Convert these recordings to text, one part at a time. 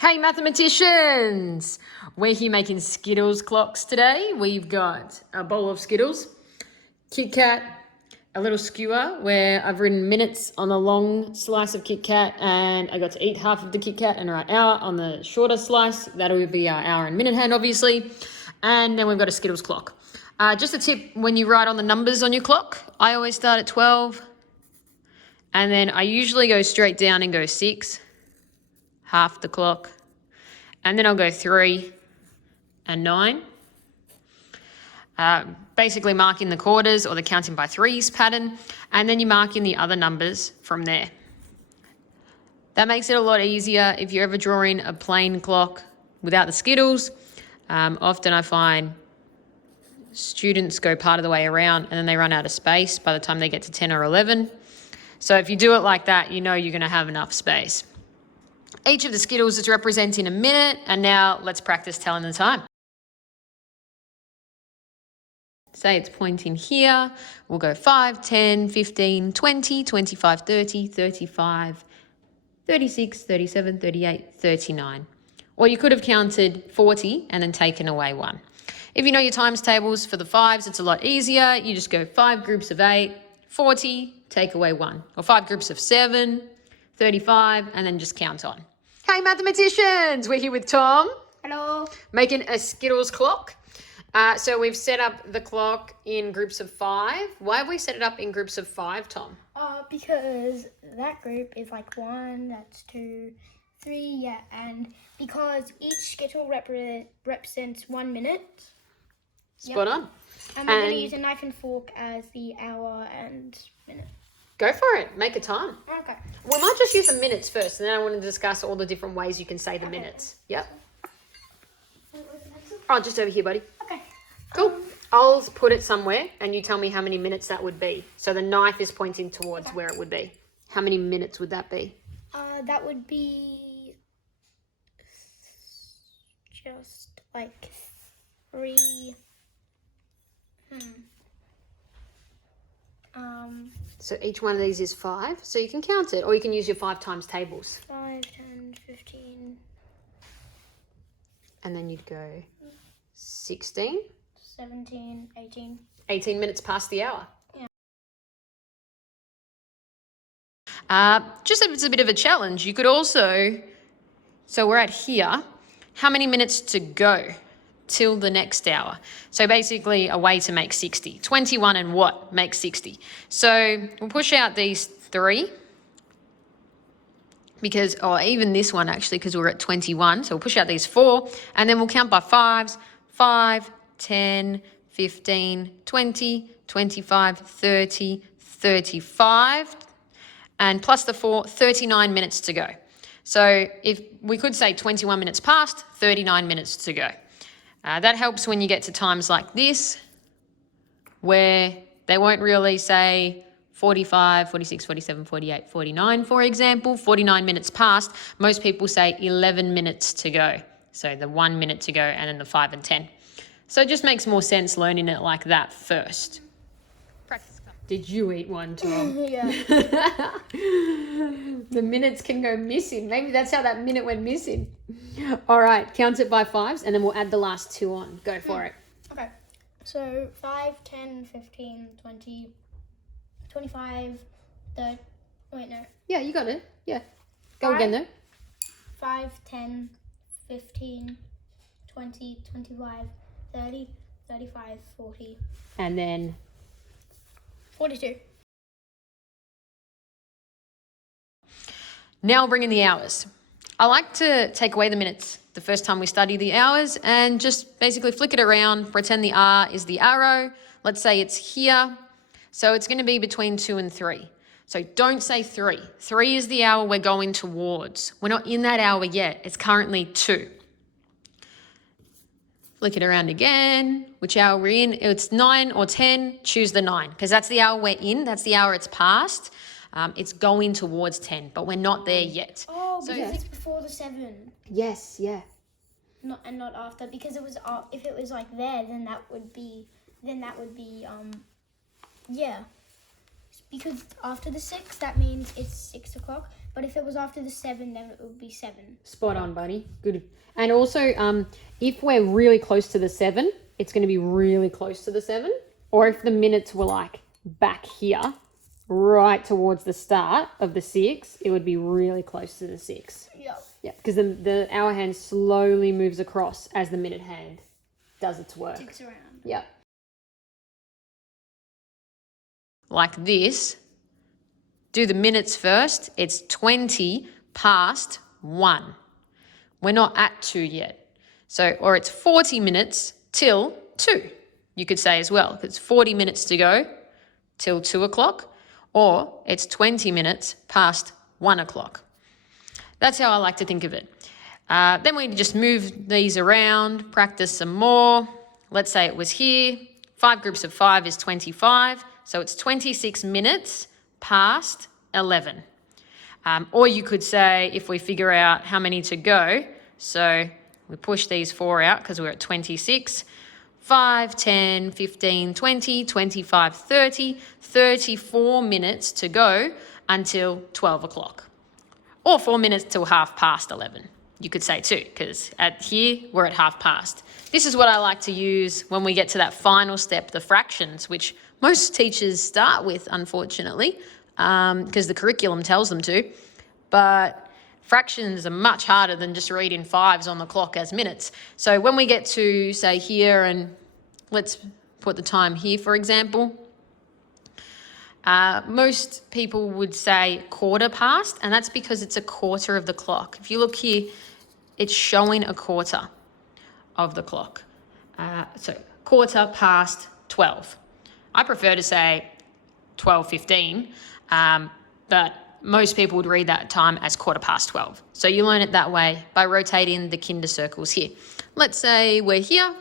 Hey mathematicians! We're here making Skittles clocks today. We've got a bowl of Skittles, Kit Kat, a little skewer where I've written minutes on the long slice of Kit Kat and I got to eat half of the Kit Kat and write hour on the shorter slice. That'll be our hour and minute hand obviously. And then we've got a Skittles clock. Just a tip, when you write on the numbers on your clock, I always start at 12 and then I usually go straight down and go 6. Half the clock, and then I'll go 3 and 9. Basically marking the quarters or the counting by threes pattern, and then you mark in the other numbers from there. That makes it a lot easier if you're ever drawing a plain clock without the Skittles. Often I find students go part of the way around and then they run out of space by the time they get to 10 or 11. So if you do it like that, you know you're going to have enough space. Each of the Skittles is representing a minute, and now let's practice telling the time. Say it's pointing here. We'll go 5, 10, 15, 20, 25, 30, 35, 36, 37, 38, 39. Or you could have counted 40 and then taken away 1. If you know your times tables for the 5s, it's a lot easier. You just go 5 groups of 8, 40, take away 1. Or 5 groups of 7, 35, and then just count on. Hey mathematicians, we're here with Tom. Hello. Making a Skittles clock. So we've set up the clock in groups of 5. Why have we set it up in groups of 5, Tom? Because that group is like 1, that's 2, 3, yeah, and because each Skittle represents 1 minute. Spot on. And we're going to use a knife and fork as the hour and minute. Go for it. Make a time. Okay. We might just use the minutes first, and then I want to discuss all the different ways you can say the minutes. Yep. Oh, just over here, buddy. Okay. Cool. I'll put it somewhere, and you tell me how many minutes that would be. So the knife is pointing towards where it would be. How many minutes would that be? That would be just like 3. So each one of these is 5. So you can count it, or you can use your 5 times tables. 5, 10, 15. And then you'd go 16. 17, 18. 18 minutes past the hour. Yeah. Just if it's a bit of a challenge, you could also, so we're at here, how many minutes to go till the next hour? So basically a way to make 60. 21 and what makes 60? So we'll push out these 3 because, or even this one actually, because we're at 21. So we'll push out these 4 and then we'll count by 5s, 5, 10, 15, 20, 25, 30, 35, and plus the 4, 39 minutes to go. So if we could say 21 minutes past, 39 minutes to go. That helps when you get to times like this, where they won't really say 45, 46, 47, 48, 49, for example. 49 minutes past, most people say 11 minutes to go. So the 1 minute to go and then the 5 and 10. So it just makes more sense learning it like that first. Practice. Did you eat one, Tom? Yeah. The minutes can go missing. Maybe that's how that minute went missing. All right, count it by 5s and then we'll add the last 2 on. Go for it. Okay. So 5, 10, 15, 20, 25, 30. Wait, no. Yeah, you got it. Yeah. Go 5, again though. 5, 10, 15, 20, 25, 30, 35, 40. And then 42. now bring in the hours. I like to take away the minutes the first time we study the hours and just basically flick it around, pretend the R is the arrow. Let's say it's here. So it's going to be between 2 and 3. So don't say 3. 3 is the hour we're going towards. We're not in that hour yet. It's currently 2. Flick it around again. Which hour we're in? It's 9 or 10. Choose the 9 because that's the hour we're in. That's the hour it's past. It's going towards 10, but we're not there yet. Oh, because it's before the 7. Yes, yeah. Not after, because it was if it was like there, then that would be yeah. because after the 6, that means it's 6 o'clock. But if it was after the 7, then it would be 7. Spot on, buddy. Good. And also, if we're really close to the 7, it's going to be really close to the 7. Or if the minutes were like back here, right towards the start of the 6, it would be really close to the 6. Yeah. Yeah, because the hour hand slowly moves across as the minute hand does its work. Ticks around. Yeah. Like this. Do the minutes first. It's 20 past 1. We're not at 2 yet. So, or it's 40 minutes till 2. You could say as well, because it's 40 minutes to go till 2 o'clock, or it's 20 minutes past 1 o'clock. That's how I like to think of it. Then we just move these around, practice some more. Let's say it was here. 5 groups of 5 is 25. So it's 26 minutes past 11. Or you could say, if we figure out how many to go, so we push these 4 out because we're at 26, 5, 10, 15, 20, 25, 30, 34 minutes to go until 12 o'clock. Or 4 minutes till half past 11. You could say too, because at here, we're at half past. This is what I like to use when we get to that final step, the fractions, which most teachers start with, unfortunately, because the curriculum tells them to. But fractions are much harder than just reading 5s on the clock as minutes. So when we get to, say, here, and let's put the time here, for example, most people would say quarter past, and that's because it's a quarter of the clock. If you look here, it's showing a quarter of the clock. So quarter past 12. I prefer to say 12:15, but most people would read that time as quarter past 12. So you learn it that way by rotating the kinder circles here. Let's say we're here,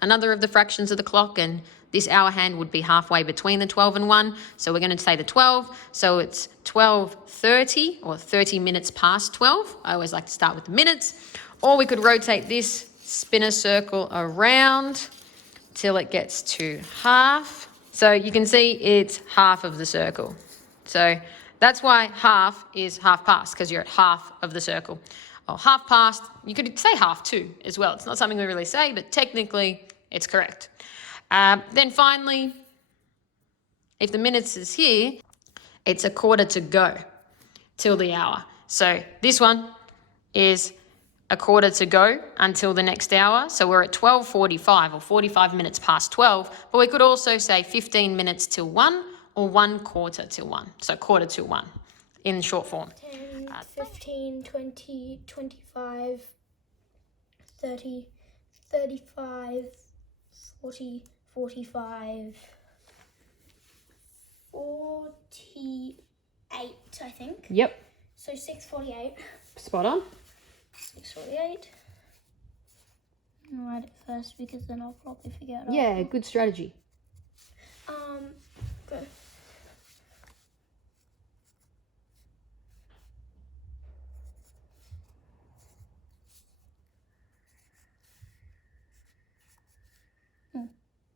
another of the fractions of the clock, and this hour hand would be halfway between the 12 and 1. So we're going to say the 12. So it's 12:30 or 30 minutes past 12. I always like to start with the minutes. Or we could rotate this spinner circle around till it gets to half. So you can see it's half of the circle. So that's why half is half past, because you're at half of the circle. Or half past, you could say half too as well. It's not something we really say, but technically it's correct. Then finally, if the minutes is here, it's a quarter to go till the hour. So this one is a quarter to go until the next hour. So we're at 12:45 or 45 minutes past 12, but we could also say 15 minutes till 1 or 1 quarter till 1. So quarter to 1 in short form. 10, 15, 20, 25, 30, 35, 40, 45, 48, I think. Yep. So 6:48. Spot on. 6:48. I'll write it first because then I'll probably forget it. Yeah, good strategy. Go.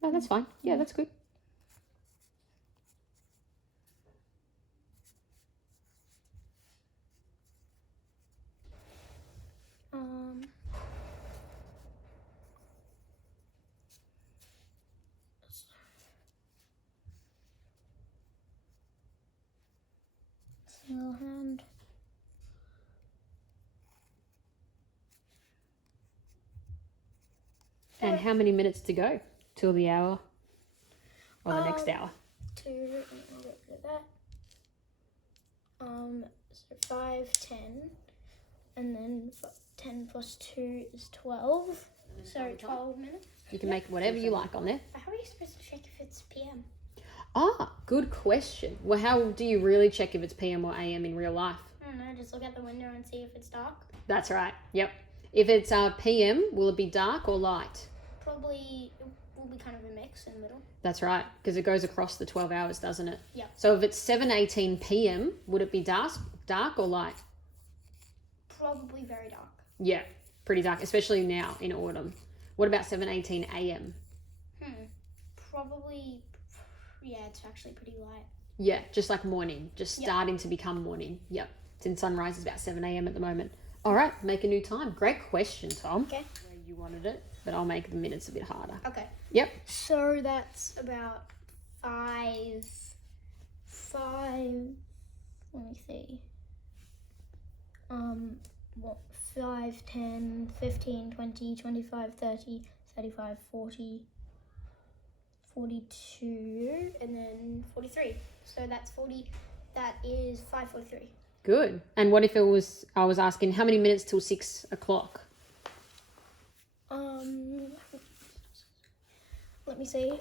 No, that's fine. Yeah, that's good. Single hand. And how many minutes to go till the hour or the next hour? 2, and I'll get rid of that. So 5, 10, and then 10 plus 2 is 12. So 12 minutes. You can make whatever you like on there. How are you supposed to check if it's PM? Ah, good question. Well, how do you really check if it's PM or AM in real life? I don't know, just look at the window and see if it's dark. That's right. Yep. If it's PM, will it be dark or light? Probably it will be kind of a mix in the middle. That's right, because it goes across the 12 hours, doesn't it? Yeah. So if it's 7:18 PM, would it be dark or light? Probably very dark. Yeah, pretty dark, especially now in autumn. What about 7:18 AM? Probably, yeah, it's actually pretty light. Yeah, just like morning, just Yep. starting to become morning. Yep. Since sunrise is about 7 a.m. at the moment. All right, make a new time. Great question, Tom. Okay. Where you wanted it, but I'll make the minutes a bit harder. Okay. Yep. So that's about let me see. 5, 10, 15, 20, 25, 30, 35, 40, 42, and then 43. So that's 40. That is 5:43. Good. And what if I was asking how many minutes till 6 o'clock? Let me see.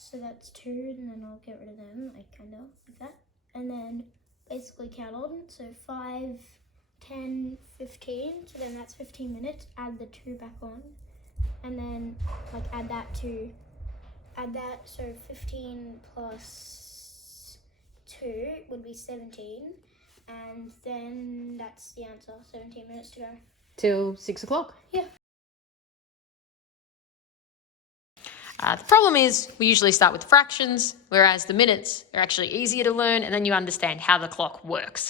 So that's 2, and then I'll get rid of them, like kind of like that, and then basically count on. So 5, 10, 15. So then that's 15 minutes. Add the 2 back on, and then like add that. So 15 plus 2 would be 17, and then that's the answer. 17 minutes to go. Till 6 o'clock? Yeah. The problem is we usually start with fractions, whereas the minutes are actually easier to learn, and then you understand how the clock works.